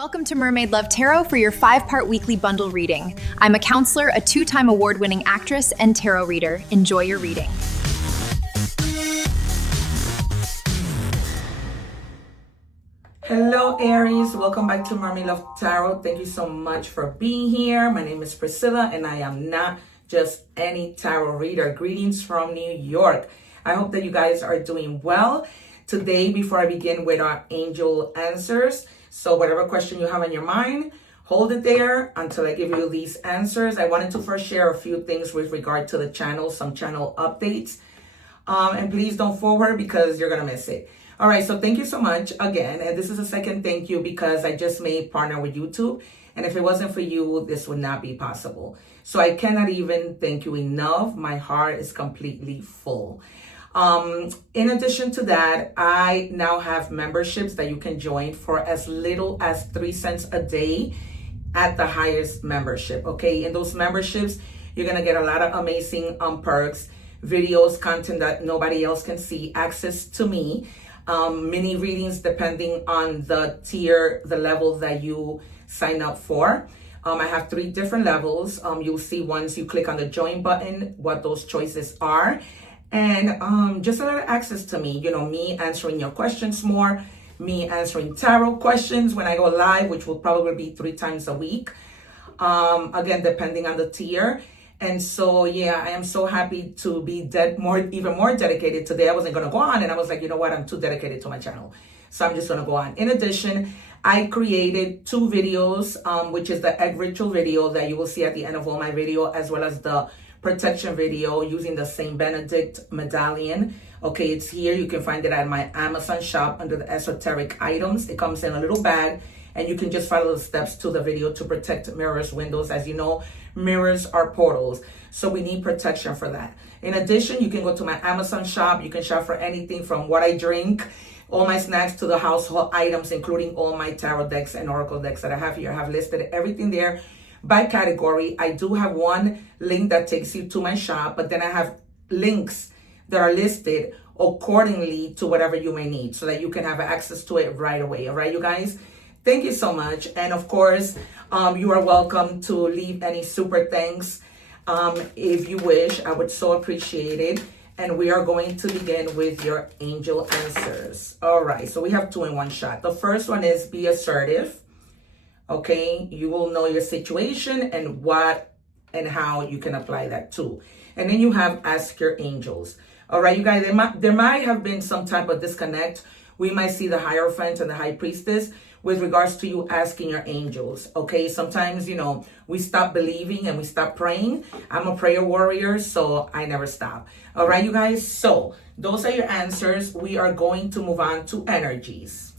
Welcome to Mermaid Love Tarot for your 5-part weekly bundle reading. I'm a counselor, a 2-time award-winning actress, and tarot reader. Enjoy your reading. Hello Aries, welcome back to Mermaid Love Tarot. Thank you so much for being here. My name is Priscilla and I am not just any tarot reader. Greetings from New York. I hope that you guys are doing well. Today, before I begin with our angel answers, so whatever question you have in your mind, hold it there until I give you these answers. I wanted to first share a few things with regard to the channel, some channel updates. And please don't forward because you're going to miss it. All right, so thank you so much again. And this is a second thank you because I just made partner with YouTube. And if it wasn't for you, this would not be possible. So I cannot even thank you enough. My heart is completely full. In addition to that, I now have memberships that you can join for as little as 3 cents a day at the highest membership. Okay, in those memberships, you're gonna get a lot of amazing perks, videos, content that nobody else can see, access to me, mini readings depending on the tier, the level that you sign up for. I have 3 different levels. You'll see once you click on the join button what those choices are. And just a lot of access to me, you know, me answering your questions more, me answering tarot questions when I go live, which will probably be 3 times a week. Again, depending on the tier. And so, yeah, I am so happy to be even more dedicated today. I wasn't going to go on and I was like, you know what? I'm too dedicated to my channel. So I'm just going to go on. In addition, I created 2 videos, which is the egg ritual video that you will see at the end of all my video, as well as the protection video using the Saint Benedict medallion. Okay, it's here. You can find it at my Amazon shop under the esoteric items. It comes in a little bag and you can just follow the steps to the video to protect mirrors, windows. As you know, mirrors are portals, so we need protection for that. In addition, you can go to my Amazon shop. You can shop for anything from what I drink, all my snacks, to the household items, including all my tarot decks and oracle decks that I have here. I have listed everything there by category. I do have one link that takes you to my shop, but then I have links that are listed accordingly to whatever you may need so that you can have access to it right away. All right, you guys? Thank you so much. And of course, you are welcome to leave any super thanks if you wish. I would so appreciate it. And we are going to begin with your angel answers. All right, so we have 2 in one shot. The first one is be assertive. Okay, you will know your situation and what and how you can apply that too. And then you have ask your angels. All right, you guys, there might have been some type of disconnect. We might see the Hierophant and the High Priestess with regards to you asking your angels. Okay, sometimes, you know, we stop believing and we stop praying. I'm a prayer warrior, so I never stop. All right, you guys, so those are your answers. We are going to move on to energies.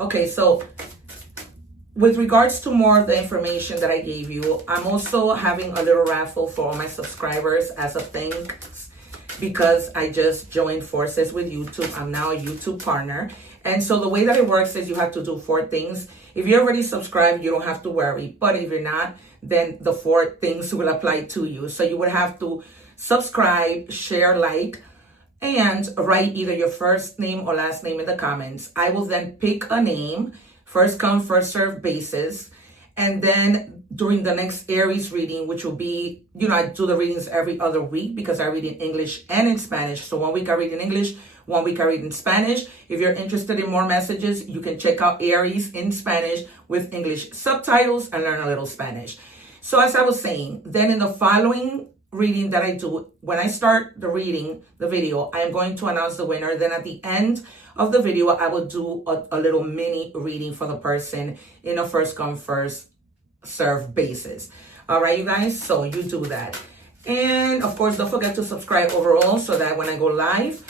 Okay, so with regards to more of the information that I gave you, I'm also having a little raffle for all my subscribers as a thanks because I just joined forces with YouTube. I'm now a YouTube partner. And so the way that it works is you have to do 4 things. If you're already subscribed, you don't have to worry. But if you're not, then the 4 things will apply to you. So you would have to subscribe, share, like, and write either your first name or last name in the comments. I will then pick a name, first come, first serve basis. And then during the next Aries reading, which will be, you know, I do the readings every other week because I read in English and in Spanish. So 1 week I read in English, 1 week I read in Spanish. If you're interested in more messages, you can check out Aries in Spanish with English subtitles and learn a little Spanish. So as I was saying, then in the following reading that I do, when I start the reading, the video, I am going to announce the winner. Then at the end of the video, I will do a little mini reading for the person in a first come, first serve basis. All right, you guys, so you do that. And of course, don't forget to subscribe overall so that when I go live,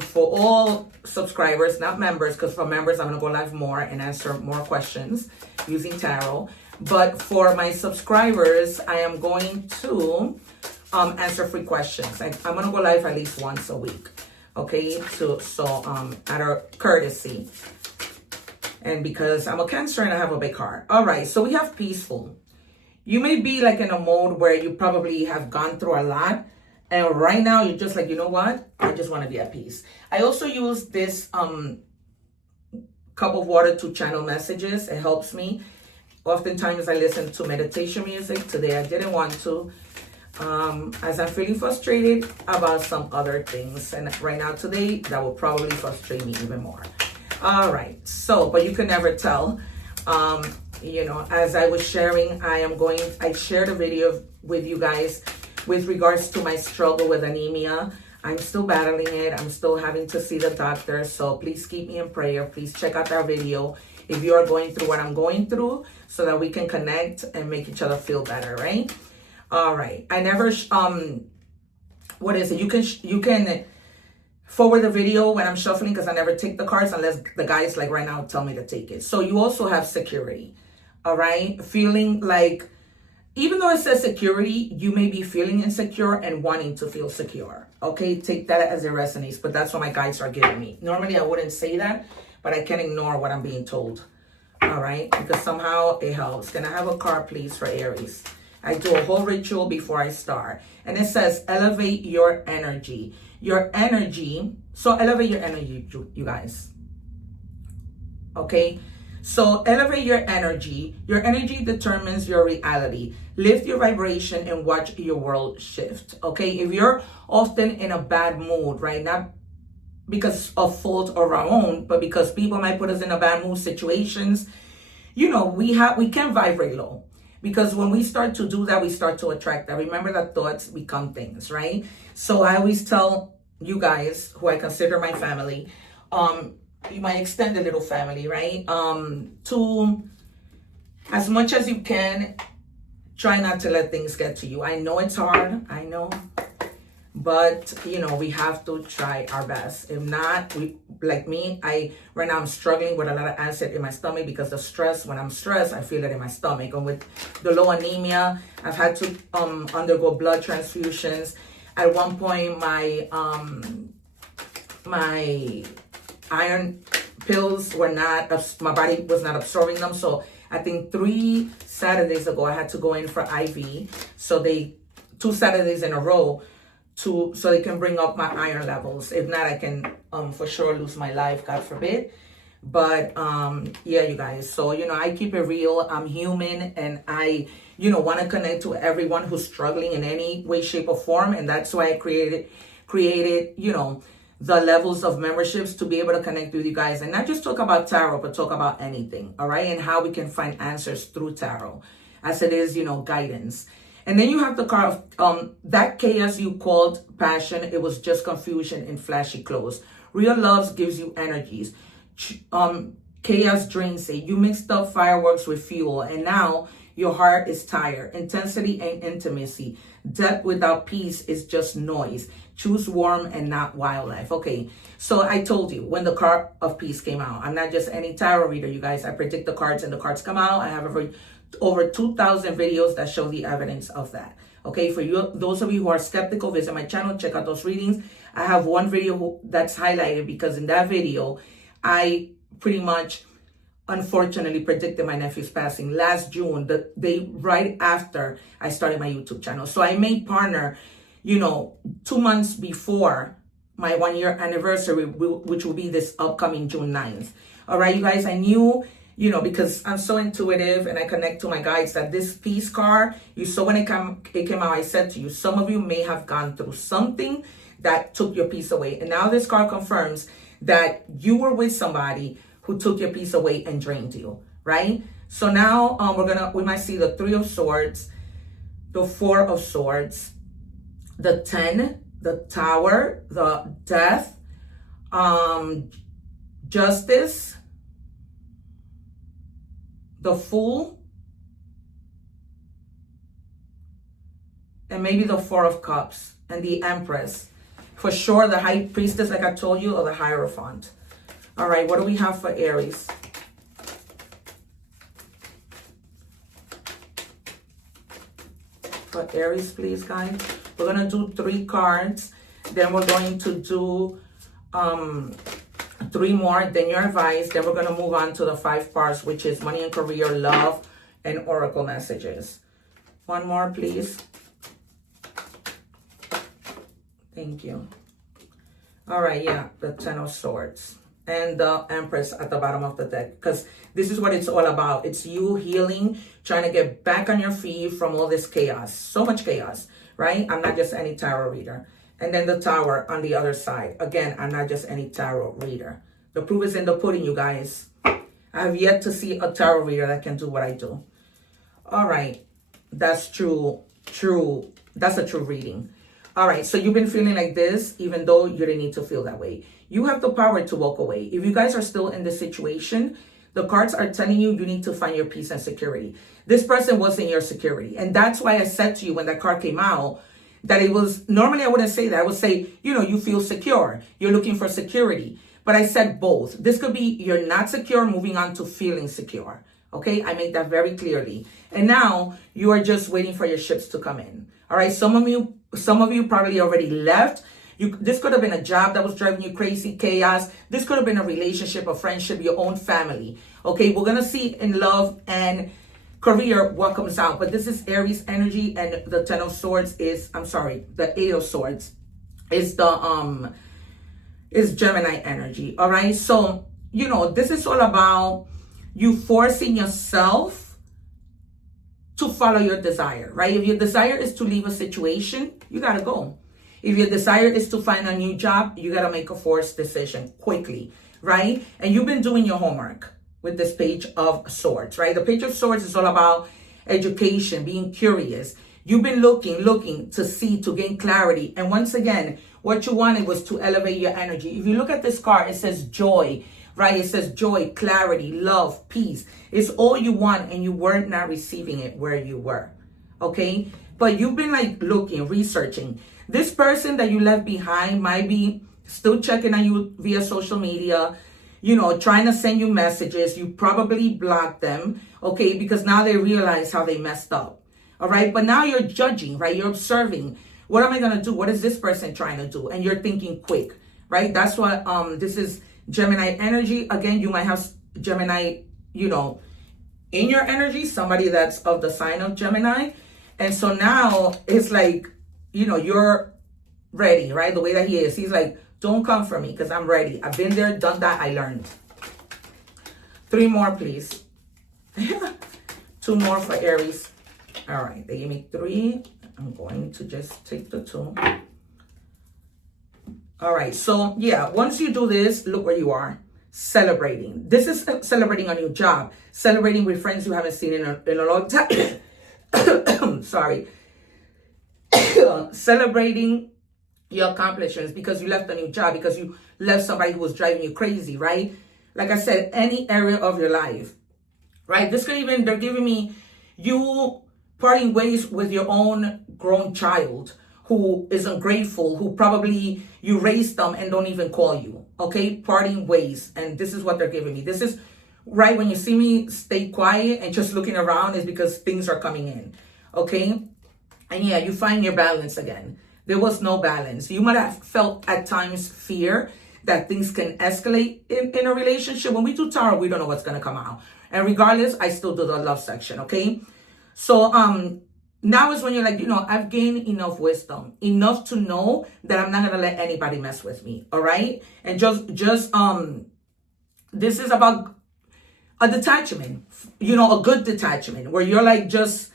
for all subscribers, not members, because for members, I'm going to go live more and answer more questions using tarot. But for my subscribers, I am going to answer free questions. I'm going to go live at least once a week. Okay, so out of courtesy. And because I'm a Cancer and I have a big heart. All right, so we have peaceful. You may be like in a mode where you probably have gone through a lot. And right now you're just like, you know what? I just want to be at peace. I also use this cup of water to channel messages. It helps me. Oftentimes I listen to meditation music. Today I didn't want to, as I'm feeling frustrated about some other things. And right now today, that will probably frustrate me even more. All right, so, but you can never tell. You know, as I was sharing, I shared a video with you guys with regards to my struggle with anemia. I'm still battling it. I'm still having to see the doctor. So please keep me in prayer. Please check out that video if you are going through what I'm going through, so that we can connect and make each other feel better, right? All right. I never, what is it? You can forward the video when I'm shuffling, because I never take the cards unless the guys like right now tell me to take it. So you also have security, all right? Feeling like, even though it says security, you may be feeling insecure and wanting to feel secure, okay? Take that as it resonates, but that's what my guides are giving me. Normally I wouldn't say that, but I can't ignore what I'm being told, all right? Because somehow it helps. Can I have a card, please, for Aries? I do a whole ritual before I start. And it says, elevate your energy. Your energy, so elevate your energy, you guys, okay? So elevate your energy. Your energy determines your reality. Lift your vibration and watch your world shift, okay? If you're often in a bad mood, right? Not because of fault or our own, but because people might put us in a bad mood situations, you know, we can vibrate low. Because when we start to do that, we start to attract that. Remember that thoughts become things, right? So I always tell you guys, who I consider my family, my extended little family, right? To, as much as you can, try not to let things get to you. I know it's hard, I know. But, you know, we have to try our best. If not, like me, right now I'm struggling with a lot of acid in my stomach because the stress, when I'm stressed, I feel it in my stomach. And with the low anemia, I've had to undergo blood transfusions. At one point, my iron pills were not, my body was not absorbing them. So I think 3 Saturdays ago, I had to go in for IV. So 2 Saturdays in a row, so they can bring up my iron levels. If not, I can for sure lose my life, God forbid. But yeah, you guys, so, you know, I keep it real. I'm human, and I, you know, want to connect to everyone who's struggling in any way, shape, or form. And that's why I created, you know, the levels of memberships, to be able to connect with you guys and not just talk about tarot, but talk about anything, all right? And how we can find answers through tarot, as it is, you know, guidance. And then you have the card of that chaos you called passion. It was just confusion in flashy clothes. Real love gives you energies. Chaos drains it. You mixed up fireworks with fuel, and now your heart is tired. Intensity ain't intimacy. Depth without peace is just noise. Choose warm and not wildlife. Okay, so I told you when the card of peace came out. I'm not just any tarot reader, you guys. I predict the cards and the cards come out. I have over 2,000 videos that show the evidence of that. Okay, for you, those of you who are skeptical, visit my channel, check out those readings. I have one video that's highlighted because in that video, I pretty much, unfortunately, predicted my nephew's passing last June, the day right after I started my YouTube channel. So I made partner, you know, 2 months before my 1-year anniversary, which will be this upcoming June 9th. All right, you guys, I knew, you know, because I'm so intuitive and I connect to my guides, that this peace card, you saw when it came out, I said to you, some of you may have gone through something that took your peace away. And now this card confirms that you were with somebody who took your peace away and drained you, right? So now we might see the 3 of Swords, the 4 of Swords, the 10, the Tower, the Death, Justice, the Fool, and maybe the 4 of Cups, and the Empress. For sure, the High Priestess, like I told you, or the Hierophant. All right, what do we have for Aries? For Aries, please, guys. We're going to do 3 cards. Then we're going to do 3 more. Then your advice. Then we're going to move on to the 5 parts, which is money and career, love, and oracle messages. One more, please. Thank you. All right, yeah, the 10 of Swords. and the Empress at the bottom of the deck, because this is what it's all about. It's you healing, trying to get back on your feet from all this chaos. So much chaos, right? I'm not just any tarot reader. And then the Tower on the other side. Again, I'm not just any tarot reader. The proof is in the pudding, you guys. I have yet to see a tarot reader that can do what I do. All right. That's true. That's a true reading. All right. So you've been feeling like this, even though you didn't need to feel that way. You have the power to walk away. If you guys are still in this situation, the cards are telling you you need to find your peace and security. This person wasn't your security. And that's why I said to you when that card came out, that it was, normally I wouldn't say that. I would say, you know, you feel secure. You're looking for security. But I said both. This could be you're not secure, moving on to feeling secure. Okay, I made that very clearly. And now you are just waiting for your ships to come in. All right, some of you probably already left. This could have been a job that was driving you crazy, chaos. This could have been a relationship, a friendship, your own family. Okay, we're going to see in love and career what comes out. But this is Aries energy, and the Ten of Swords is, the Eight of Swords is is Gemini energy. All right, so, you know, this is all about you forcing yourself to follow your desire, right? If your desire is to leave a situation, you got to go. If your desire is to find a new job, you got to make a forced decision quickly, right? And you've been doing your homework with this Page of Swords, right? The Page of Swords is all about education, being curious. You've been looking to see, to gain clarity. And once again, what you wanted was to elevate your energy. If you look at this card, it says joy, right? It says joy, clarity, love, peace. It's all you want, and you weren't not receiving it where you were, okay? But you've been like looking, researching. This person that you left behind might be still checking on you via social media, you know, trying to send you messages. You probably blocked them, okay? Because now they realize how they messed up, all right? But now you're judging, right? You're observing. What am I going to do? What is this person trying to do? And you're thinking quick, right? That's what this is Gemini energy. Again, you might have Gemini, you know, in your energy, somebody that's of the sign of Gemini. And so now it's like, you know, you're ready, right? The way that he is. He's like, don't come for me because I'm ready. I've been there, done that. I learned. 3 more, please. 2 more for Aries. All right. They gave me 3. I'm going to just take the 2. All right. So, yeah, once you do this, look where you are. Celebrating. This is celebrating a new job. Celebrating with friends you haven't seen in a long time. Sorry. Celebrating your accomplishments because you left a new job, because you left somebody who was driving you crazy, right? Like I said, any area of your life, right? This could even, they're giving me you parting ways with your own grown child who is ungrateful, who probably you raised them and don't even call you, okay? Parting ways. And this is what they're giving me. This is right when you see me stay quiet and just looking around is because things are coming in, okay? And yeah, you find your balance again. There was no balance. You might have felt at times fear that things can escalate in a relationship. When we do tarot, we don't know what's going to come out. And regardless, I still do the love section, okay? So now is when you're like, you know, I've gained enough wisdom, enough to know that I'm not going to let anybody mess with me, all right? And just this is about a detachment, you know, a good detachment where you're like, just,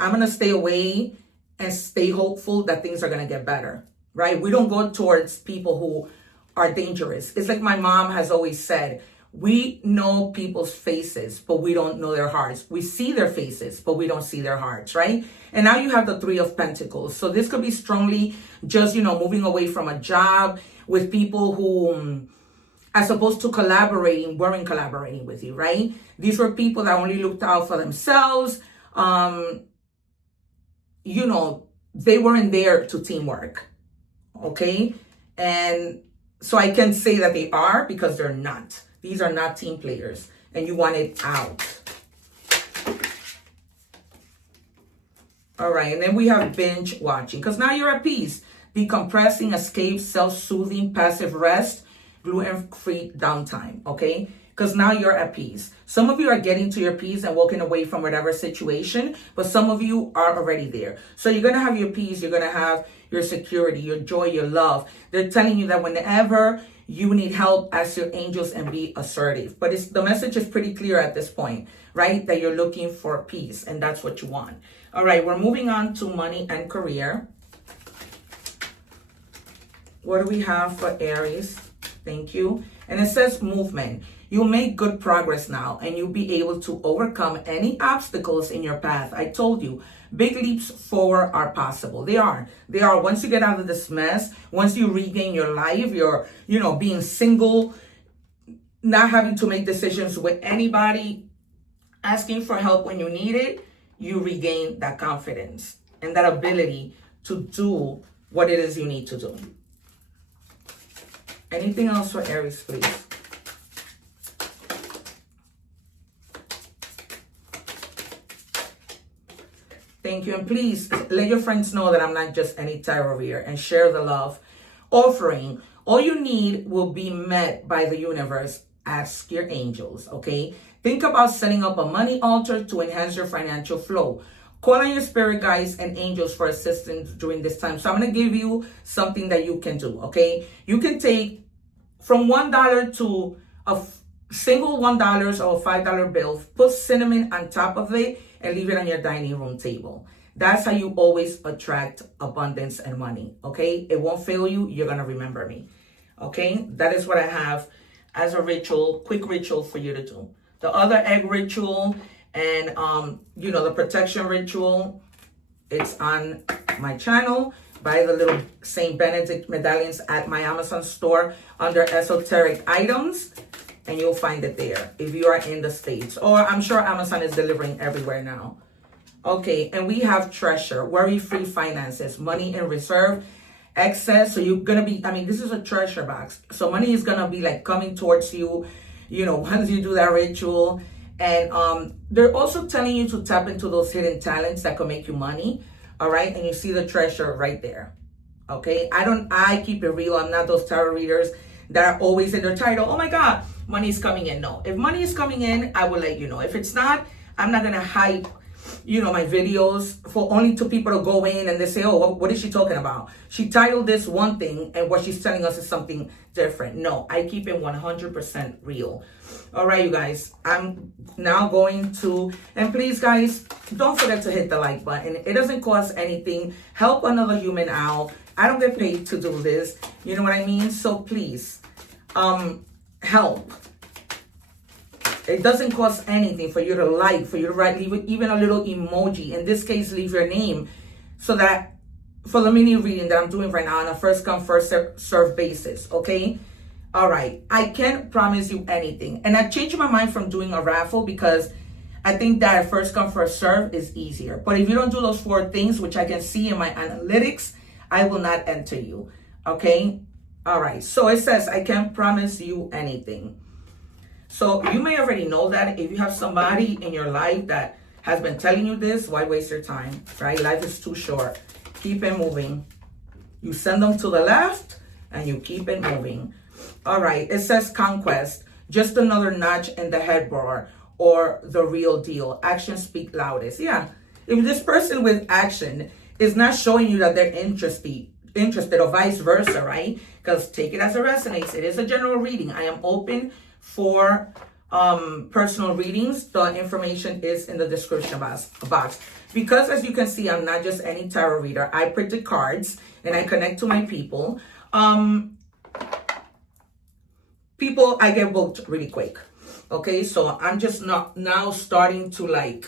I'm going to stay away and stay hopeful that things are going to get better, right? We don't go towards people who are dangerous. It's like my mom has always said, we know people's faces, but we don't know their hearts. We see their faces, but we don't see their hearts, right? And now you have the 3 of Pentacles. So this could be strongly just, you know, moving away from a job with people who, as opposed to collaborating, weren't collaborating with you, right? These were people that only looked out for themselves. You know, they weren't there to teamwork, okay? And so I can say that they are because they're not. These are not team players, and you want it out. All right, and then we have binge watching, because now you're at peace. Decompressing, escape, self-soothing, passive rest, gluten-free downtime, okay? because now you're at peace. Some of you are getting to your peace and walking away from whatever situation, but some of you are already there. So you're going to have your peace. You're going to have your security, your joy, your love. They're telling you that whenever you need help, ask your angels and be assertive. But the message is pretty clear at this point, right? That you're looking for peace, and that's what you want. All right, we're moving on to money and career. What do we have for Aries? Thank you. And it says movement. You'll make good progress now, and you'll be able to overcome any obstacles in your path. I told you, big leaps forward are possible. They are. Once you get out of this mess, once you regain your life, you're, being single, not having to make decisions with anybody, asking for help when you need it, you regain that confidence and that ability to do what it is you need to do. Anything else for Aries, please? Thank you. And please let your friends know that I'm not just any tarot reader, and share the love offering. All you need will be met by the universe. Ask your angels, okay? Think about setting up a money altar to enhance your financial flow. Call on your spirit guides and angels for assistance during this time. So I'm going to give you something that you can do, okay? You can take from $1 to a single $1 or a $5 bill, put cinnamon on top of it, and leave it on your dining room table. That's how you always attract abundance and money, okay? It won't fail you. You're going to remember me, okay? That is what I have as a ritual, quick ritual for you to do. The other egg ritual and, the protection ritual, it's on my channel. Buy the little Saint Benedict medallions at my Amazon store under esoteric items, and you'll find it there if you are in the States. Or I'm sure Amazon is delivering everywhere now. Okay, and we have treasure, worry-free finances, money in reserve, excess. So you're going to be, this is a treasure box. So money is going to be like coming towards you, once you do that ritual. And they're also telling you to tap into those hidden talents that can make you money. All right. And you see the treasure right there. Okay. I keep it real. I'm not those tarot readers that are always in their title. Oh my God, money is coming in. No, if money is coming in, I will let you know. If it's not, I'm not going to hype, my videos for only to people to go in and they say, oh, what is she talking about? She titled this one thing and what she's telling us is something different. No, I keep it 100% real. All right, you guys, I'm now going to, and please guys, don't forget to hit the like button. It doesn't cost anything. Help another human out. I don't get paid to do this. You know what I mean? So please, help. It doesn't cost anything for you to like, for you to write, leave even a little emoji. In this case, leave your name, so that for the mini reading that I'm doing right now on a first come, first serve basis, okay? All right, I can't promise you anything. And I changed my mind from doing a raffle because I think that first come, first serve is easier. But if you don't do those 4 things, which I can see in my analytics, I will not enter you, okay? All right, so it says, I can't promise you anything. So you may already know that. If you have somebody in your life that has been telling you this, why waste your time, right? Life is too short. Keep it moving. You send them to the left and you keep it moving. All right, it says conquest, just another notch in the headboard, or the real deal. Actions speak loudest. Yeah, if this person with action is not showing you that they're interested or vice versa, right? Because take it as it resonates. It is a general reading. I am open for personal readings. The information is in the description box. Because as you can see, I'm not just any tarot reader. I printed cards and I connect to my people. People, I get booked really quick. Okay, so I'm just not now starting to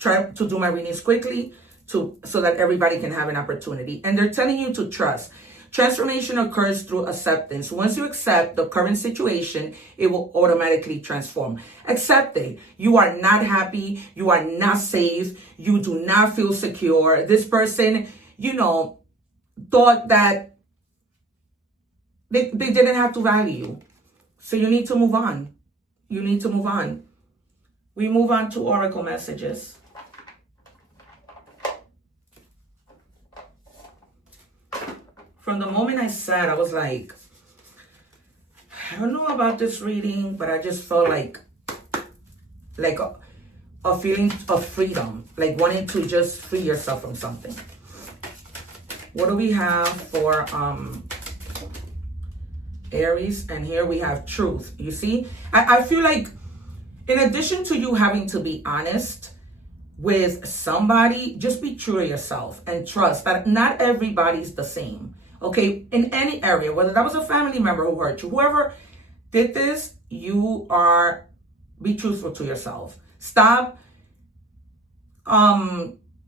try to do my readings quickly so that everybody can have an opportunity. And they're telling you to trust. Transformation occurs through acceptance. Once you accept the current situation, it will automatically transform. Accept it. You are not happy. You are not safe. You do not feel secure. This person, thought that they didn't have to value you. So you need to move on. You need to move on. We move on to oracle messages. From the moment I sat, I was like, I don't know about this reading, but I just felt like a feeling of freedom, like wanting to just free yourself from something. What do we have for Aries? And here we have truth. You see, I feel like in addition to you having to be honest with somebody, just be true to yourself and trust that not everybody's the same. Okay, in any area, whether that was a family member who hurt you, whoever did this, be truthful to yourself. Stop,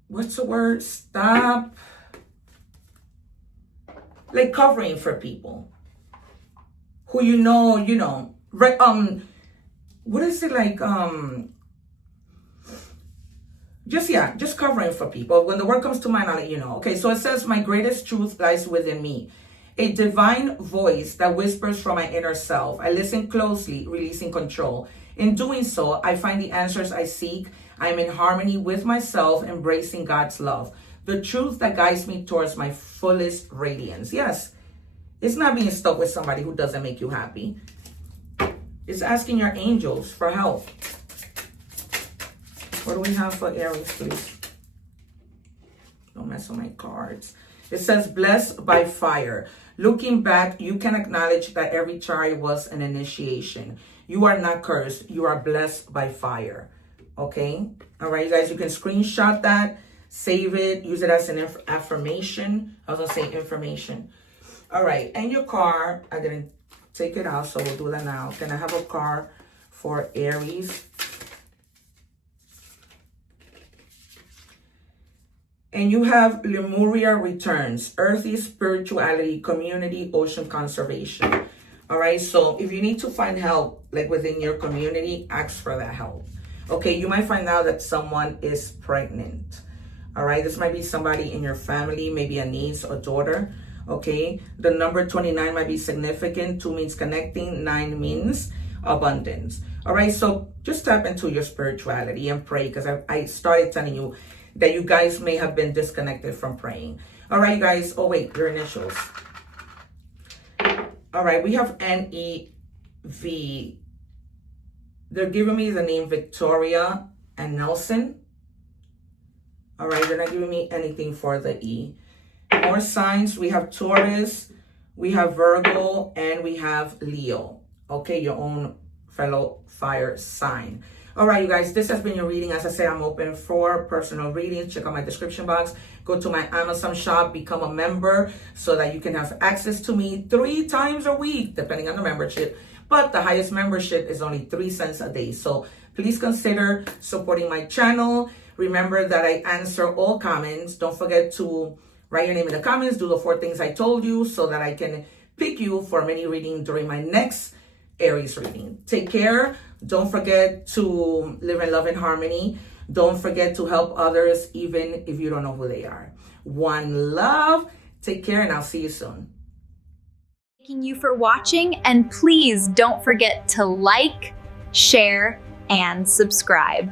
what's the word? Stop, like, covering for people who you know, right? What is it like? Just covering for people. When the word comes to mind, I'll let you know. Okay, so it says, my greatest truth lies within me. A divine voice that whispers from my inner self. I listen closely, releasing control. In doing so, I find the answers I seek. I am in harmony with myself, embracing God's love. The truth that guides me towards my fullest radiance. Yes, it's not being stuck with somebody who doesn't make you happy. It's asking your angels for help. What do we have for Aries, please? Don't mess with my cards. It says, blessed by fire. Looking back, you can acknowledge that every trial was an initiation. You are not cursed. You are blessed by fire. Okay? All right, you guys, you can screenshot that, save it, use it as an affirmation. I was going to say information. All right, and your card, I didn't take it out, so we'll do that now. Can I have a card for Aries? And you have Lemuria returns, earthy spirituality, community, ocean conservation. All right, so if you need to find help, like within your community, ask for that help. Okay, you might find out that someone is pregnant. All right, this might be somebody in your family, maybe a niece or daughter. Okay, the number 29 might be significant. 2 means connecting, 9 means abundance. All right, so just tap into your spirituality and pray, because I started telling you that you guys may have been disconnected from praying. All right, you guys. Oh, wait, your initials. All right, we have NEV. They're giving me the name Victoria and Nelson. All right, they're not giving me anything for the E. More signs, we have Taurus, we have Virgo, and we have Leo. Okay, your own fellow fire sign. All right, you guys, this has been your reading. As I said, I'm open for personal readings. Check out my description box. Go to my Amazon shop, become a member so that you can have access to me 3 times a week, depending on the membership. But the highest membership is only 3 cents a day. So please consider supporting my channel. Remember that I answer all comments. Don't forget to write your name in the comments. Do the 4 things I told you so that I can pick you for mini reading during my next Aries reading. Take care. Don't forget to live in love and harmony. Don't forget to help others even if you don't know who they are. One love. Take care, and I'll see you soon. Thanking you for watching, and please don't forget to like, share, and subscribe.